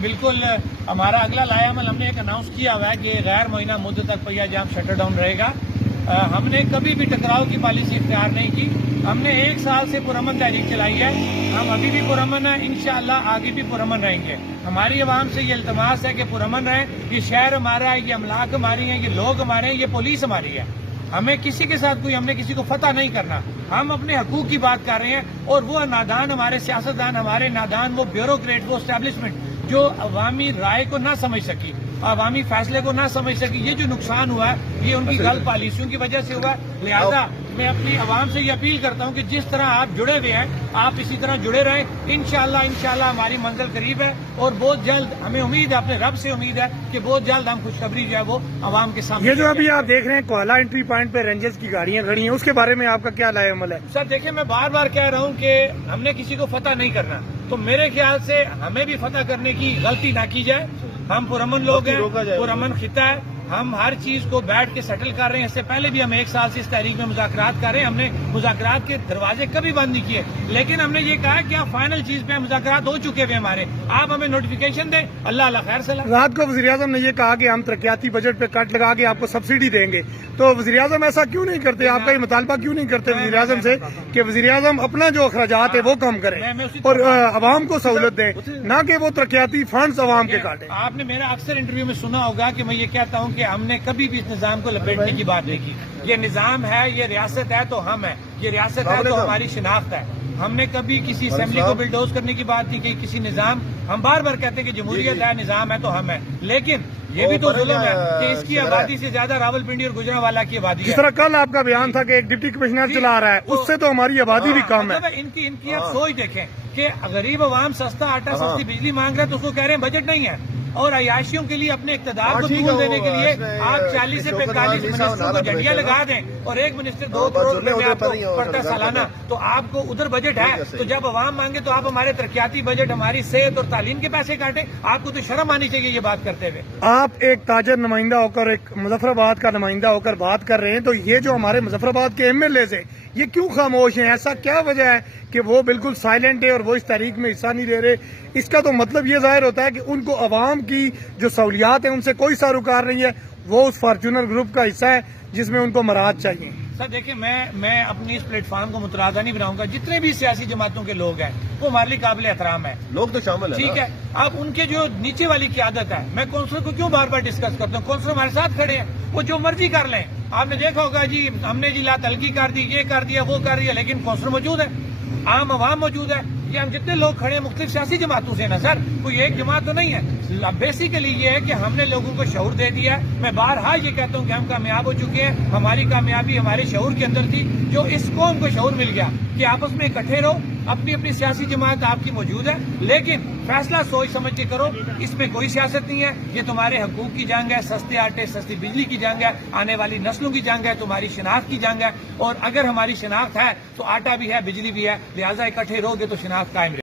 بالکل ہمارا اگلا لائحہ عمل ہم نے ایک اناؤنس کیا ہوا ہے کہ غیر معینہ مدت تک پہیہ جام شٹر ڈاؤن رہے گا. ہم نے کبھی بھی ٹکراؤ کی پالیسی اختیار نہیں کی. ہم نے 1 سال سے پرامن تحریک چلائی ہے. ہم ابھی بھی پرامن ہیں, انشاءاللہ آگے بھی پرامن رہیں گے. ہماری عوام سے یہ التماس ہے کہ پرامن رہیں. یہ شہر ہمارا ہے, یہ املاک ہماری ہیں, یہ لوگ ہمارے ہیں, یہ پولیس ہماری ہے. ہمیں کسی کے ساتھ ہم نے کسی کو فتح نہیں کرنا. ہم اپنے حقوق کی بات کر رہے ہیں, اور وہ نادان ہمارے سیاستدان, ہمارے نادان وہ بیوروکریٹ, وہ اسٹیبلشمنٹ جو عوامی رائے کو نہ سمجھ سکی, عوامی فیصلے کو نہ سمجھ سکی, یہ جو نقصان ہوا ہے یہ ان کی غلط پالیسیوں کی وجہ سے ہوا ہے. لہذا میں اپنی عوام سے یہ اپیل کرتا ہوں کہ جس طرح آپ جڑے ہوئے ہیں آپ اسی طرح جڑے رہیں. انشاءاللہ ہماری منزل قریب ہے, اور بہت جلد ہمیں امید ہے, اپنے رب سے امید ہے کہ بہت جلد ہم خوشخبری جو ہے وہ عوام کے سامنے. یہ جو ابھی آپ دیکھ رہے ہیں کوالہ انٹری پوائنٹ پہ رینجرز کی گاڑیاں کھڑی ہیں, اس کے بارے میں آپ کا کیا لائحہ عمل ہے؟ سر دیکھیں, میں بار بار کہہ رہا ہوں کہ ہم نے کسی کو فتح نہیں کرنا, تو میرے خیال سے ہمیں بھی فتح کرنے کی غلطی نہ کی جائے. ہم پرامن لوگ ہیں, پرامن خطہ ہے, ہم ہر چیز کو بیٹھ کے سیٹل کر رہے ہیں. اس سے پہلے بھی ہم 1 سال سے اس تحریک میں مذاکرات کر رہے ہیں. ہم نے مذاکرات کے دروازے کبھی بند نہیں کیے, لیکن ہم نے یہ کہا کہ آپ فائنل چیز پہ مذاکرات ہو چکے ہوئے ہمارے, آپ ہمیں نوٹیفیکیشن دیں. اللہ خیر سے. رات کو وزیراعظم نے یہ کہا کہ ہم ترقیاتی بجٹ پہ کٹ لگا کے آپ کو سبسڈی دیں گے, تو وزیراعظم ایسا کیوں نہیں کرتے؟ آپ کا یہ مطالبہ کیوں نہیں کرتے وزیراعظم سے کہ وزیراعظم اپنا جو اخراجات ہے وہ کم کریں اور عوام کو سہولت دیں, نہ کہ وہ ترقیاتی فنڈز عوام کے کاٹیں؟ آپ نے میرا اکثر انٹرویو میں سنا ہوگا کہ میں یہ کہتا ہوں کہ ہم نے کبھی بھی اس نظام کو لپیٹنے کی بات نہیں کی. یہ نظام ہے, یہ ریاست ہے تو ہم ہیں, یہ ریاست ہے تو ہماری شناخت ہے. ہم نے کبھی کسی اسمبلی کو بلڈوز کرنے کی بات نہیں کی, کسی نظام. ہم بار بار کہتے ہیں کہ جمہوریت ہے, نظام ہے تو ہم ہیں, لیکن یہ بھی تو ظلم ہے کہ اس کی آبادی سے زیادہ راولپنڈی اور گجرانوالہ کی آبادی ہے. جس طرح کل آپ کا بیان تھا کہ ایک ڈپٹی کمشنر چلا رہا ہے, اس سے تو ہماری آبادی بھی کم ہے. ان کی آپ سوچ دیکھیں کہ غریب عوام سستا آٹا, سستی بجلی مانگ رہا ہے تو اس کو کہہ رہے ہیں بجٹ نہیں ہے, اور عیاشیوں کے لیے اپنے اقتدار کو طول دینے کے لیے آپ 40 سے 45 منسٹروں کو جھنڈیاں لگا دیں, اور ایک منسٹر 2 کروڑ روپے آپ کو پڑتا سالانہ, تو آپ کو ادھر بجٹ ہے. تو جب عوام مانگے تو آپ ہمارے ترقیاتی بجٹ, ہماری صحت اور تعلیم کے پیسے کاٹیں. آپ کو تو شرم آنی چاہیے یہ بات کرتے ہوئے. آپ ایک تاجر نمائندہ ہو کر, ایک مظفر آباد کا نمائندہ ہو کر بات کر رہے ہیں, تو یہ جو ہمارے مظفر آباد کے MLAs ہیں یہ کیوں خاموش ہیں؟ ایسا کیا وجہ ہے کہ وہ بالکل سائلنٹ ہے اور وہ اس تحریک میں حصہ نہیں لے رہے؟ اس کا تو مطلب یہ ظاہر ہوتا ہے کہ ان کو عوام کی جو سہولیات ہیں ان سے کوئی سروکار نہیں ہے. وہ اس فارچونر گروپ کا حصہ ہے جس میں ان کو مراحت چاہیے. سر دیکھیں, میں اپنی اس پلیٹ فارم کو مترادہ نہیں بناؤں گا. جتنے بھی سیاسی جماعتوں کے لوگ ہیں وہ ہمارے لیے قابل احترام ہے, لوگ تو شامل ہیں. ٹھیک ہے, اب ان کے جو نیچے والی قیادت ہے, میں کونسلر کو کیوں بار بار ڈسکس کرتا ہوں؟ کونسلر ہمارے ساتھ کھڑے ہیں, وہ جو مرضی کر لیں. آپ نے دیکھا ہوگا جی ہم نے جی لا تلقی کر دی, یہ کر دیا, وہ کر دیا, لیکن کونسلر موجود ہے, عام عوام موجود ہے. یہ ہم جتنے لوگ کھڑے ہیں مختلف سیاسی جماعتوں سے نا سر, کوئی ایک جماعت تو نہیں ہے. بیسیکلی یہ ہے کہ ہم نے لوگوں کو شعور دے دیا ہے. میں بارہا یہ کہتا ہوں کہ ہم کامیاب ہو چکے ہیں. ہماری کامیابی ہمارے شعور کے اندر تھی, جو اس قوم کو شعور مل گیا کہ آپس میں اکٹھے رہو. اپنی اپنی سیاسی جماعت آپ کی موجود ہے, لیکن فیصلہ سوچ سمجھ کے کرو. اس میں کوئی سیاست نہیں ہے. یہ تمہارے حقوق کی جنگ ہے, سستے آٹے سستی بجلی کی جنگ ہے, آنے والی نسلوں کی جنگ ہے, تمہاری شناخت کی جنگ ہے. اور اگر ہماری شناخت ہے تو آٹا بھی ہے, بجلی بھی ہے, لہٰذا اکٹھے رہو گے تو شناخت قائم رہے.